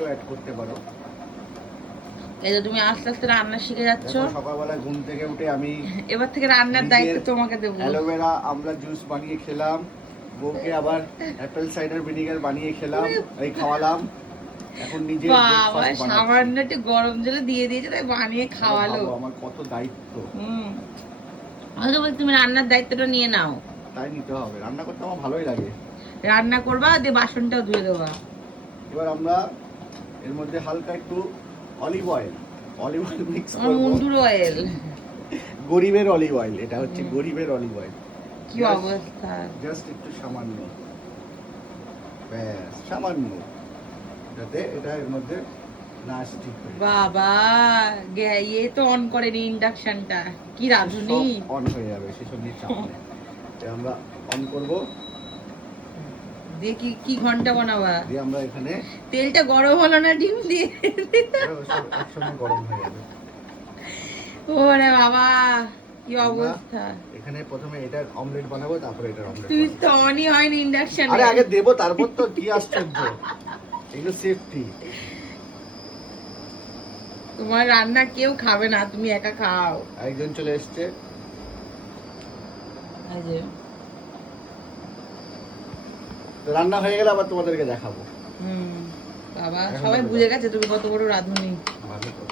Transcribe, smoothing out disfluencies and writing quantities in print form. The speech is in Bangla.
এটাও অ্যাড করতে পারো। এই যে তুমি আস্তে আস্তে রান্না শিখে যাচ্ছ। সকালবেলা ঘুম থেকে উঠে আমি এবার থেকে রান্নার দায়িত্ব তোমাকে দেবো। অ্যালোভেরা আমলা জুস বানিয়ে খেলাম, বউকে আবার অ্যাপেল সাইডার ভিনিগার বানিয়ে খাওয়ালাম। এখন নিজে বাবা সামান্য একটু গরম জলে দিয়ে দিয়েছে, তাই বানিয়ে খাওয়ালো। আমার কত দায়িত্ব। আমি তো বলছি তুমি রান্নার দায়িত্বটা নিয়ে নাও। তাই নিতে হবে, রান্না করতে আমার ভালোই লাগে। রান্না করবা, দিয়ে বাসনটাও ধুয়ে দেবা। এবার আমরা এর মধ্যে হালকা একটু অলিভ অয়েল মিক্স করব। মন্ডুর অয়েল, গরিবের অলিভ অয়েল, এটা হচ্ছে গরিবের অলিভ অয়েল। কি অবস্থা! জাস্ট একটু সামান্য, ব্যাস সামান্য, যাতে এটা এর মধ্যে না স্টিক হয়। বাবা ইয়ে তো অন করেনি ইন্ডাকশনটা, কি রাঁধুনি! অন হয়ে যাবে সেসব নিয়ে চাপ নেই। আমরা অন করব, দেখি কি ঘন্টা বানাবা। দিয়ে আমরা এখানে তেলটা গরম হলো না, ডিম দিয়ে একসঙ্গে গরম হয়ে যাবে। ওরে বাবা কি অবস্থা! এখানে প্রথমে এটার অমলেট বানাবো, তারপরে এটার অমলেট। তুই তো অনই হয়নি ইন্ডাকশন। আরে আগে দেবো, তারপর তো কি আশ্চর্য, এগুলো সেফটি। তোমার রান্না কেউ খাবে না, তুমি একা খাও। একজন চলে এসেছে, রান্না হয়ে গেলে আবার তোমাদেরকে দেখাবো। বাবা সবাই বুঝে গেছে তুমি কত বড় রাঁধুনি। ভালো তো।